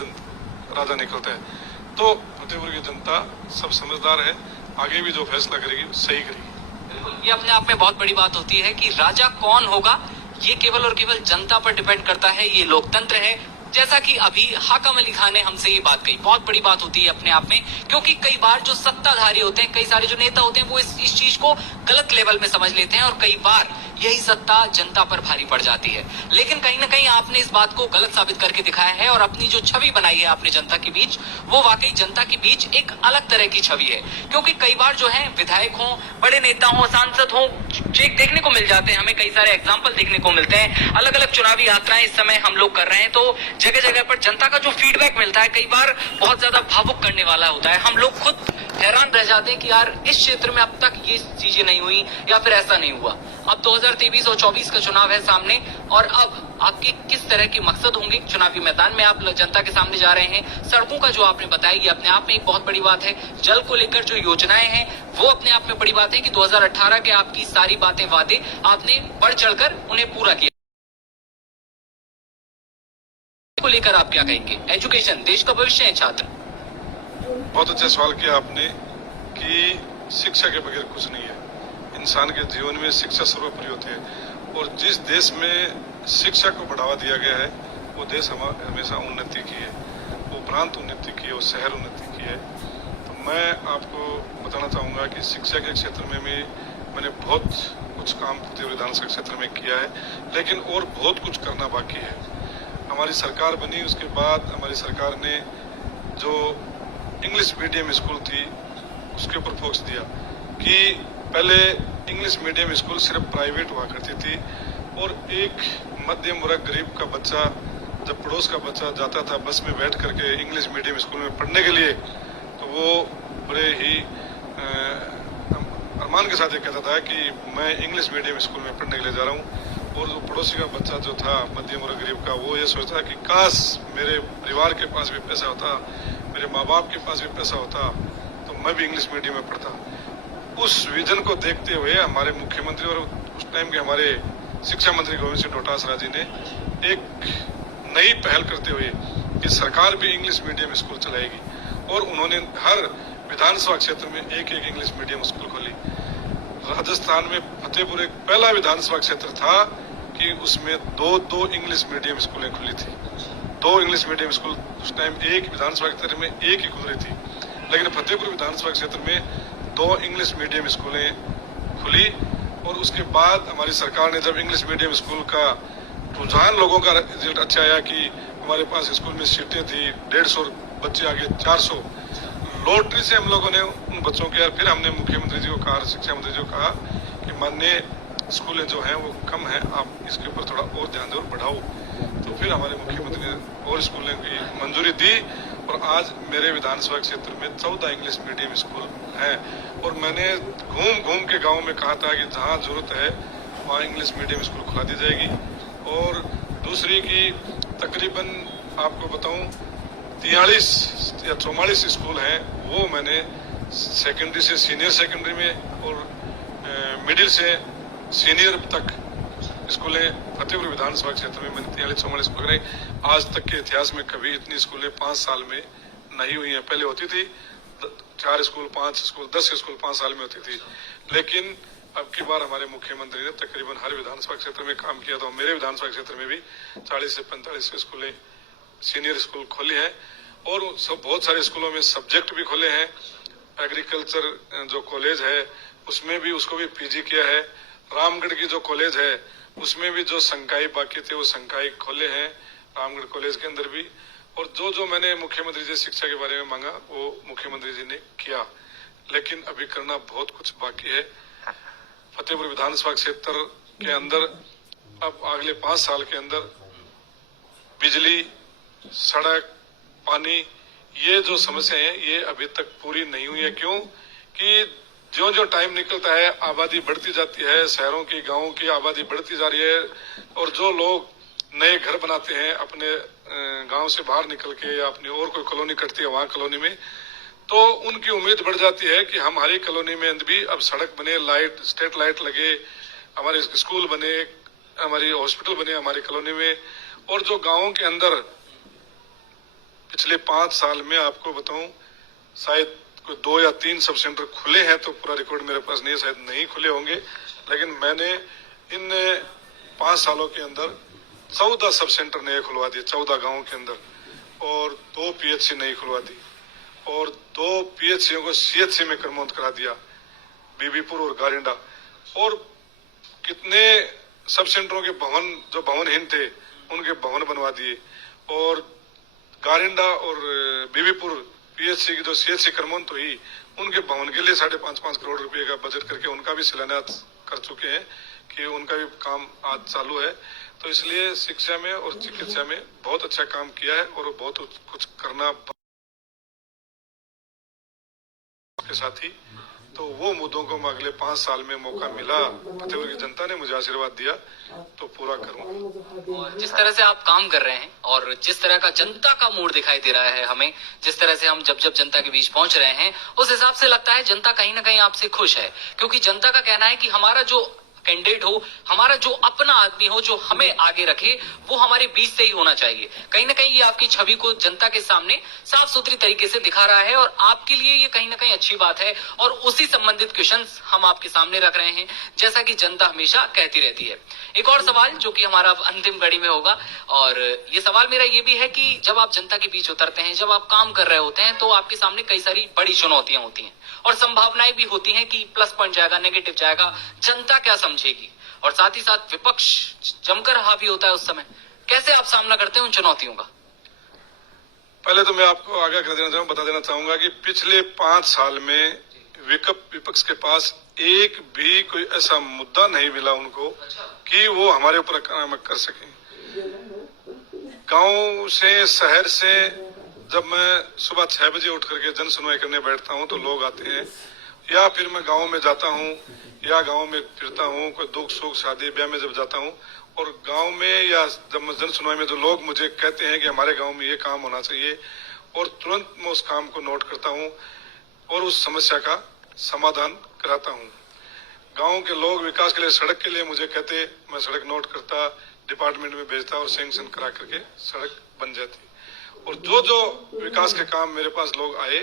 राजा निकलता है। तो फतेहपुर की जनता सब समझदार है, आगे भी जो फैसला करेगी सही करेगी। ये अपने आप में बहुत बड़ी बात होती है कि राजा कौन होगा ये केवल और केवल जनता पर डिपेंड करता है। ये लोकतंत्र है। जैसा कि अभी हाकम अली खान ने हमसे ये बात कही, बहुत बड़ी बात होती है अपने आप में, क्योंकि कई बार जो सत्ताधारी होते हैं, कई सारे जो नेता होते हैं, वो इस चीज को गलत लेवल में समझ लेते हैं और कई बार यही सत्ता जनता पर भारी पड़ जाती है। लेकिन कहीं ना कहीं आपने इस बात को गलत साबित करके दिखाया है और अपनी जो छवि बनाई है आपने जनता के बीच, वो वाकई जनता के बीच एक अलग तरह की छवि है। क्योंकि कई बार जो है विधायक हो, बड़े नेता हो, सांसद हो, चेक देखने को मिल जाते हैं, हमें कई सारे एग्जाम्पल देखने को मिलते हैं। अलग अलग चुनावी यात्राएं इस समय हम लोग कर रहे हैं, तो जगह जगह पर जनता का जो फीडबैक मिलता है कई बार बहुत ज्यादा भावुक करने वाला होता है। हम लोग खुद हैरान रह जाते हैं कि यार इस क्षेत्र में अब तक ये चीजें नहीं हुई या फिर ऐसा नहीं हुआ। अब 2023 और 24 का चुनाव है सामने और अब आपके किस तरह के मकसद होंगे चुनावी मैदान में, आप जनता के सामने जा रहे हैं। सड़कों का जो आपने बताया ये अपने आप में एक बहुत बड़ी बात है। जल को लेकर जो योजनाएं हैं वो अपने आप में बड़ी बात है कि 2018 के आपकी सारी बातें, वादे आपने बढ़ चढ़कर उन्हें पूरा किया। को लेकर आप क्या कहेंगे? एजुकेशन, देश का भविष्य है छात्र। बहुत अच्छा सवाल किया आपने कि शिक्षा के बगैर कुछ नहीं है। इंसान के जीवन में शिक्षा सर्वोपरि होती है और जिस देश में शिक्षा को बढ़ावा दिया गया है वो देश हमेशा उन्नति की है, वो प्रांत उन्नति की है, वो शहर उन्नति की है। तो मैं आपको बताना चाहूंगा कि शिक्षा के क्षेत्र में भी मैंने बहुत कुछ काम फतेहपुर विधानसभा क्षेत्र में किया है, लेकिन और बहुत कुछ करना बाकी है। हमारी सरकार बनी, उसके बाद हमारी सरकार ने जो इंग्लिश मीडियम स्कूल थी उसके ऊपर फोकस दिया कि पहले इंग्लिश मीडियम स्कूल सिर्फ प्राइवेट हुआ करती थी और एक मध्यम वर्ग गरीब का बच्चा, जब पड़ोस का बच्चा जाता था बस में बैठ करके इंग्लिश मीडियम स्कूल में पढ़ने के लिए, तो वो बड़े ही अरमान के साथ ये कहता था कि मैं इंग्लिश मीडियम स्कूल में पढ़ने के लिए जा रहा हूँ। और जो पड़ोसी का बच्चा जो था मध्यम वर्ग गरीब का, वो ये सोचता कि काश मेरे परिवार के पास भी पैसा होता, मेरे माँ बाप के पास भी पैसा होता तो मैं भी इंग्लिश मीडियम में पढ़ता। उस विजन को देखते हुए हमारे मुख्यमंत्री और उस टाइम के हमारे शिक्षा मंत्री गोविंद सिंह डोटासरा जी ने एक नई पहल करते हुए कि सरकार भी इंग्लिश मीडियम स्कूल चलाएगी और उन्होंने हर विधानसभा क्षेत्र में एक एक इंग्लिश मीडियम स्कूल खोली। राजस्थान में फतेहपुर एक पहला विधानसभा क्षेत्र था कि उसमें दो इंग्लिश मीडियम स्कूलें खुली थी। 2 इंग्लिश मीडियम स्कूल उस टाइम एक विधानसभा क्षेत्र में एक ही खुल रही थी, लेकिन फतेहपुर विधानसभा क्षेत्र में 2 इंग्लिश मीडियम स्कूलें खुली। और उसके बाद हमारी सरकार ने जब इंग्लिश मीडियम स्कूल का रुझान, लोगों का रिजल्ट अच्छा आया कि हमारे पास स्कूल में सीटें थी 150 बच्चे आगे 400, लॉटरी से हम लोगों ने उन बच्चों के, फिर हमने मुख्यमंत्री जी को कहा, शिक्षा मंत्री जी को कहा कि माननीय स्कूलें जो हैं वो कम है, आप इसके ऊपर थोड़ा और ध्यान दो और बढ़ाओ। तो फिर हमारे मुख्यमंत्री ने और स्कूलों की मंजूरी दी और आज मेरे विधानसभा क्षेत्र में 14 इंग्लिश मीडियम स्कूल हैं। और मैंने घूम घूम के गांव में कहा था कि जहां जरूरत है वहां इंग्लिश मीडियम स्कूल खुला दी जाएगी। और दूसरी की तकरीबन आपको बताऊं 43 या 44 स्कूल हैं, वो मैंने सेकेंडरी से सीनियर सेकेंडरी में और मिडिल से सीनियर तक स्कूलें फतेहपुर विधानसभा क्षेत्र में मैंने 43-44 स्कूल बनाई। आज तक के इतिहास में कभी इतनी स्कूलें 5 साल में नहीं हुई हैं। पहले होती थी 4 स्कूल, 5 स्कूल, 10 स्कूल 5 साल में होती थी, लेकिन अब की बार हमारे मुख्यमंत्री ने तकरीबन हर विधानसभा क्षेत्र में काम किया। तो मेरे विधानसभा क्षेत्र में भी 40 से 45 स्कूलें सीनियर स्कूल खोले हैं और सब बहुत सारे स्कूलों में सब्जेक्ट भी खोले हैं। एग्रीकल्चर जो कॉलेज है उसमें भी उसको भी पीजी किया है। रामगढ़ की जो कॉलेज है उसमें भी जो संकाय बाकी थे वो संकाय खोले हैं रामगढ़ कॉलेज के अंदर भी। और जो मैंने मुख्यमंत्री जी शिक्षा के बारे में मांगा वो मुख्यमंत्री जी ने किया, लेकिन अभी करना बहुत कुछ बाकी है। फतेहपुर विधानसभा क्षेत्र के अंदर अब अगले 5 साल के अंदर बिजली, सड़क, पानी, ये जो समस्या है ये अभी तक पूरी नहीं हुई है। क्यों कि जो जो टाइम निकलता है आबादी बढ़ती जाती है, शहरों की, गांवों की आबादी बढ़ती जा रही है और जो लोग नए घर बनाते हैं अपने गांव से बाहर निकल के या अपनी और कोई कॉलोनी कटती है वहां कॉलोनी में, तो उनकी उम्मीद बढ़ जाती है कि हमारी कॉलोनी में भी अब सड़क बने, लाइट, स्ट्रीट लाइट लगे, हमारे स्कूल बने, हमारी हॉस्पिटल बने हमारी कॉलोनी में। और जो गांवों के अंदर पिछले 5 साल में आपको बताऊं शायद कोई 2 या 3 सब सेंटर खुले हैं, तो पूरा रिकॉर्ड मेरे पास नहीं है, शायद नहीं खुले होंगे। लेकिन मैंने इन 5 सालों के अंदर 14 सब सेंटर नए खुलवा दिए 14 गांवों के अंदर, और 2 पीएचसी नई खुलवा दी, और 2 पीएचसी को सीएचसी में क्रमोन्नत करा दिया, बीबीपुर और गारिंडा। और कितने सब सेंटरों के भवन जो भवनहीन थे उनके भवन बनवा दिए, और गारिंडा और बीबीपुर पीएचसी की जो सीएचसी क्रमोन्नत हुई उनके भवन के लिए 5.5 करोड़ रुपए का बजट करके उनका भी शिलान्यास कर चुके हैं कि उनका भी काम आज चालू है। तो इसलिए शिक्षा में और चिकित्सा में बहुत अच्छा काम किया है, और बहुत कुछ करना के साथ ही, तो वो मुद्दों को मैं अगले 5 साल में मौका मिला, फतेहपुर की जनता ने मुझे आशीर्वाद दिया, तो पूरा करूंगा। और जिस तरह से आप काम कर रहे हैं और जिस तरह का जनता का मूड दिखाई दे रहा है हमें, जिस तरह से हम जब जनता के बीच पहुंच रहे हैं, उस हिसाब से लगता है जनता कहीं ना कहीं आपसे खुश है, क्योंकि जनता का कहना है कि हमारा जो कैंडिडेट हो, हमारा जो अपना आदमी हो, जो हमें आगे रखे, वो हमारे बीच से ही होना चाहिए। कहीं ना कहीं ये आपकी छवि को जनता के सामने साफ सुथरी तरीके से दिखा रहा है, और आपके लिए ये कहीं ना कहीं अच्छी बात है, और उसी संबंधित क्वेश्चंस हम आपके सामने रख रहे हैं, जैसा कि जनता हमेशा कहती रहती है। एक और सवाल जो कि हमारा अंतिम कड़ी में होगा, और ये सवाल मेरा ये भी है कि जब आप जनता के बीच उतरते हैं, जब आप काम कर रहे होते हैं, तो आपके सामने कई सारी बड़ी चुनौतियां होती हैं, और संभावनाएं भी होती हैं कि प्लस पॉइंट जाएगा, नेगेटिव जाएगा, जनता क्या समझेगी, और साथ ही साथ विपक्ष जमकर हावी होता है उस समय। कैसे आप सामना करते हैं उन चुनौतियों का? पहले तो मैं आपको आगाह कर देना चाहूंगा, बता देना चाहूंगा कि पिछले 5 साल में विपक्ष के पास एक भी कोई ऐसा मुद्दा नहीं मिला उनको कि वो हमारे ऊपर आक्रामक कर सके। गांव से, शहर से जब मैं सुबह 6 बजे उठ करके जन सुनवाई करने बैठता हूं, तो लोग आते हैं, या फिर मैं गांव में जाता हूं या गांव में फिरता हूं, कोई दुख सुख शादी ब्याह में जब जाता हूं, और गांव में या जब मैं जन सुनवाई में जो लोग मुझे कहते हैं कि हमारे गांव में ये काम होना चाहिए, और तुरंत मैं उस काम को नोट करता हूं और उस समस्या का समाधान कराता हूं। गांव के लोग विकास के लिए, सड़क के लिए मुझे कहते, मैं सड़क नोट करता, डिपार्टमेंट में भेजता और सैंक्शन करा करके सड़क बन जाती। और जो जो विकास के काम मेरे पास लोग आए,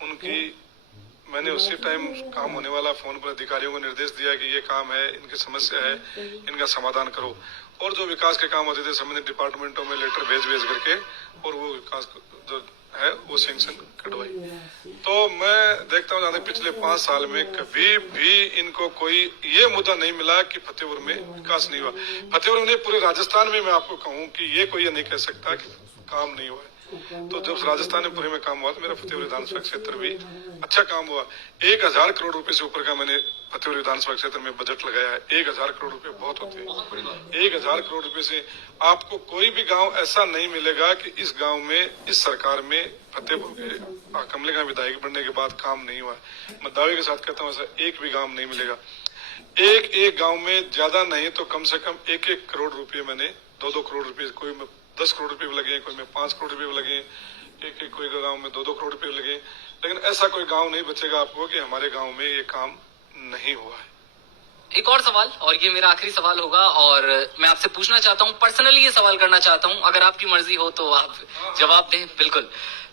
उनकी मैंने उसी टाइम काम होने वाला फोन पर अधिकारियों को निर्देश दिया कि ये काम है, इनकी समस्या है, इनका समाधान करो। और जो विकास के काम होते थे संबंधित डिपार्टमेंटों में लेटर भेज करके, और वो विकास जो है वो सैंक्शन कटवाई। तो मैं देखता हूँ पिछले 5 साल में कभी भी इनको कोई ये मुद्दा नहीं मिला कि फतेहपुर में विकास नहीं हुआ। फतेहपुर में, पूरे राजस्थान में मैं आपको कहूँ कि ये कोई ये नहीं कह सकता कि काम नहीं हुआ है। तो जब राजस्थान में पूरे में काम हुआ, तो मेरा फतेहपुर विधानसभा क्षेत्र भी अच्छा काम हुआ। 1000 करोड़ रुपए से ऊपर का मैंने फतेहपुर विधानसभा क्षेत्र में बजट लगाया है। 1000 करोड़ रुपए बहुत होते हैं। 1000 करोड़ रुपए से आपको कोई भी गांव ऐसा नहीं मिलेगा कि इस गांव में, इस सरकार में, फतेहपुर के कमलेगा विधायक बनने के बाद काम नहीं हुआ। मैं दावे के साथ कहता हूँ ऐसा एक भी गाँव नहीं मिलेगा। एक गाँव में ज्यादा नहीं तो कम से कम 1-1 करोड़ रुपये मैंने, 2-2 करोड़ रुपये, कोई में 10 करोड़ रुपए भी लगे, कोई में 5 करोड़ रुपए भी लगे, एक कोई गांव में 2-2 करोड़ रुपए लगे। लेकिन ऐसा कोई गांव नहीं बचेगा आपको कि हमारे गांव में ये काम नहीं हुआ है। एक और सवाल, और ये मेरा आखिरी सवाल होगा, और मैं आपसे पूछना चाहता हूँ, पर्सनली ये सवाल करना चाहता हूँ, अगर आपकी मर्जी हो तो आप जवाब दें। बिल्कुल।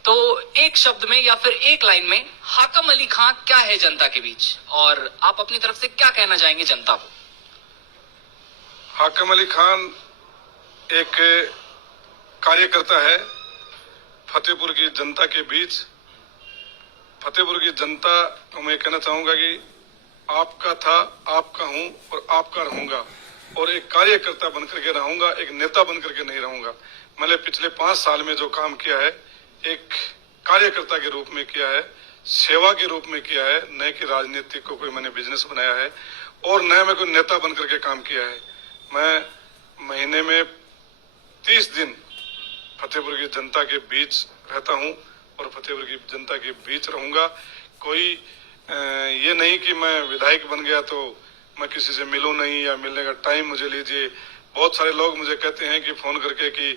तो एक शब्द में या फिर एक लाइन में, हाकम अली खां क्या है जनता के बीच, और आप अपनी तरफ से क्या कहना चाहेंगे जनता को? हाकम अली खान एक कार्यकर्ता है फतेहपुर की जनता के बीच। फतेहपुर की जनता को मैं कहना चाहूंगा कि आपका था, आपका हूं और आपका रहूंगा, और एक कार्यकर्ता बनकर के रहूंगा, एक नेता बनकर के नहीं रहूंगा। मैंने पिछले 5 साल में जो काम किया है, एक कार्यकर्ता के रूप में किया है, सेवा के रूप में किया है, न कि राजनीतिक को कोई मैंने बिजनेस बनाया है, और न मैं कोई नेता बनकर के काम किया है। मैं महीने में 30 दिन फतेहपुर की जनता के बीच रहता हूं और फतेहपुर की जनता के बीच रहूंगा। कोई ये नहीं कि मैं विधायक बन गया तो मैं किसी से मिलूं नहीं, या मिलने का टाइम मुझे लीजिए। बहुत सारे लोग मुझे कहते हैं कि फोन करके कि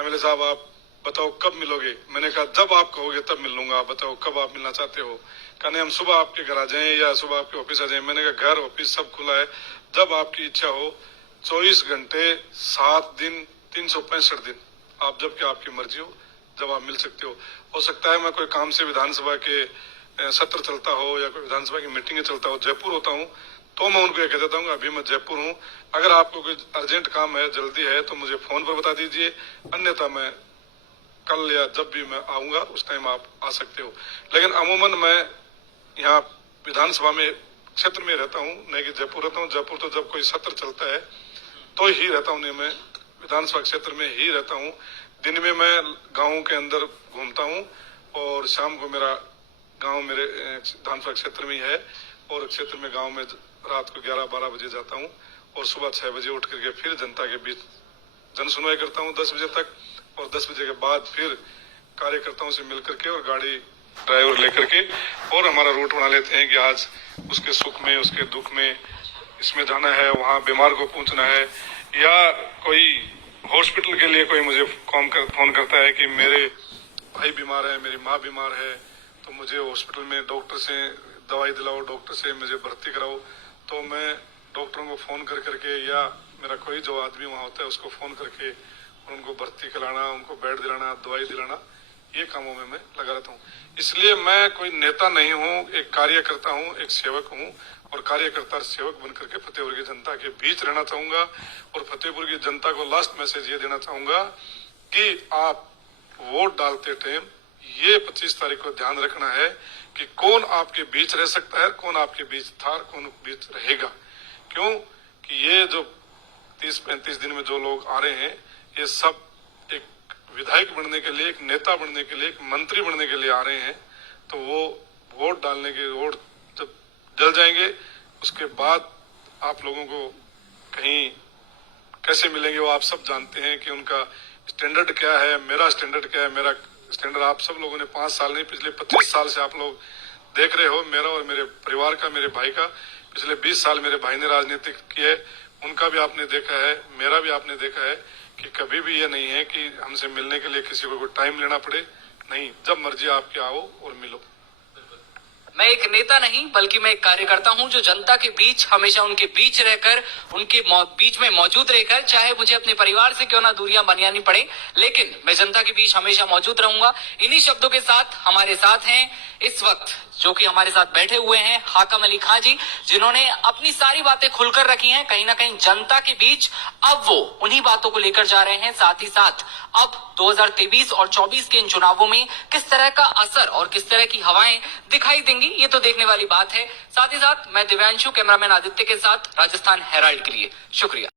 एमएलए साहब आप बताओ कब मिलोगे। मैंने कहा जब आप कहोगे तब मिल लूंगा, बताओ कब आप मिलना चाहते हो। कहने हम सुबह आपके घर आ जाएं या सुबह आपके ऑफिस आ जाएं। मैंने कहा घर ऑफिस सब खुला है, जब आपकी इच्छा हो, 24 घंटे 7 दिन 365 दिन, आप जब क्या आपकी मर्जी हो जवाब मिल सकते हो सकता है मैं कोई काम से विधानसभा के सत्र चलता हो या कोई विधानसभा की मीटिंग चलता हो, जयपुर होता हूँ, तो मैं उनको ये कह देता हूँ अभी मैं जयपुर हूँ, अगर आपको कोई अर्जेंट काम है, जल्दी है तो मुझे फोन पर बता दीजिए, अन्यथा मैं कल या जब भी मैं आऊंगा उस टाइम आप आ सकते हो। लेकिन अमूमन मैं यहाँ विधानसभा में क्षेत्र में रहता हूँ, नहीं कि जयपुर रहता हूँ। जयपुर तो जब कोई सत्र चलता है तो ही रहता हूँ, नहीं मैं विधानसभा क्षेत्र में ही रहता हूँ। दिन में मैं गाँव के अंदर घूमता हूँ और शाम को मेरा गांव मेरे विधानसभा क्षेत्र में ही है और क्षेत्र में गांव में रात को 11-12 बजे जाता हूं और सुबह 6 बजे उठ करके फिर जनता के बीच जन सुनवाई करता हूं 10 बजे तक, और 10 बजे के बाद फिर कार्यकर्ताओं से मिल करके और गाड़ी ड्राइवर लेकर के और हमारा रूट बना लेते हैं कि आज उसके सुख में उसके दुख में इसमें जाना है, वहाँ बीमार को पहुंचना है, या कोई हॉस्पिटल के लिए कोई मुझे फोन करता है कि मेरे भाई बीमार है, मेरी माँ बीमार है, तो मुझे हॉस्पिटल में डॉक्टर से दवाई दिलाओ, डॉक्टर से मुझे भर्ती कराओ, तो मैं डॉक्टरों को फोन कर करके या मेरा कोई जो आदमी वहाँ होता है उसको फोन करके उनको भर्ती कराना, उनको बेड दिलाना, दवाई दिलाना, ये कामों में मैं लगा रहता हूँ। इसलिए मैं कोई नेता नहीं हूँ, एक कार्यकर्ता हूँ, एक सेवक हूँ और कार्यकर्ता सेवक बनकर के फतेहपुर की जनता के बीच रहना चाहूंगा और फतेहपुर की जनता को लास्ट मैसेज ये देना चाहूंगा कि आप वोट डालते टाइम ये 25 तारीख को ध्यान रखना है कि कौन आपके बीच रह सकता है, कौन आपके बीच था, कौन बीच रहेगा। क्यों कि ये जो 30-35 दिन में जो लोग आ रहे हैं ये सब एक विधायक बनने के लिए, एक नेता बनने के लिए, एक मंत्री बनने के लिए आ रहे हैं, तो वो वोट डालने के वोट जब डल जाएंगे उसके बाद आप लोगों को कहीं कैसे मिलेंगे वो आप सब जानते हैं कि उनका स्टैंडर्ड क्या है, मेरा स्टैंडर्ड क्या है। मेरा स्टैंडर्ड आप सब लोगों ने 5 साल नहीं पिछले 25 साल से आप लोग देख रहे हो, मेरा और मेरे परिवार का, मेरे भाई का। पिछले 20 साल मेरे भाई ने राजनीति की है, उनका भी आपने देखा है, मेरा भी आपने देखा है कि कभी भी ये नहीं है कि हमसे मिलने के लिए किसी को कोई टाइम लेना पड़े, नहीं, जब मर्जी आपके आओ और मिलो। मैं एक नेता नहीं बल्कि मैं एक कार्यकर्ता हूं जो जनता के बीच हमेशा उनके बीच रहकर उनके बीच में मौजूद रहकर, चाहे मुझे अपने परिवार से क्यों ना दूरियां बनानी पड़े, लेकिन मैं जनता के बीच हमेशा मौजूद रहूंगा। इन्हीं शब्दों के साथ हमारे साथ हैं इस वक्त जो कि हमारे साथ बैठे हुए हैं हाकम अली खां जी, जिन्होंने अपनी सारी बातें खुलकर रखी हैं। कहीं ना कहीं जनता के बीच अब वो उन्हीं बातों को लेकर जा रहे हैं। साथ ही साथ अब 2023 और 24 के इन चुनावों में किस तरह का असर और किस तरह की हवाएं दिखाई देंगी, ये तो देखने वाली बात है। साथ ही साथ मैं दिव्यांशु, कैमरामैन आदित्य के साथ, राजस्थान हेराल्ड के लिए शुक्रिया।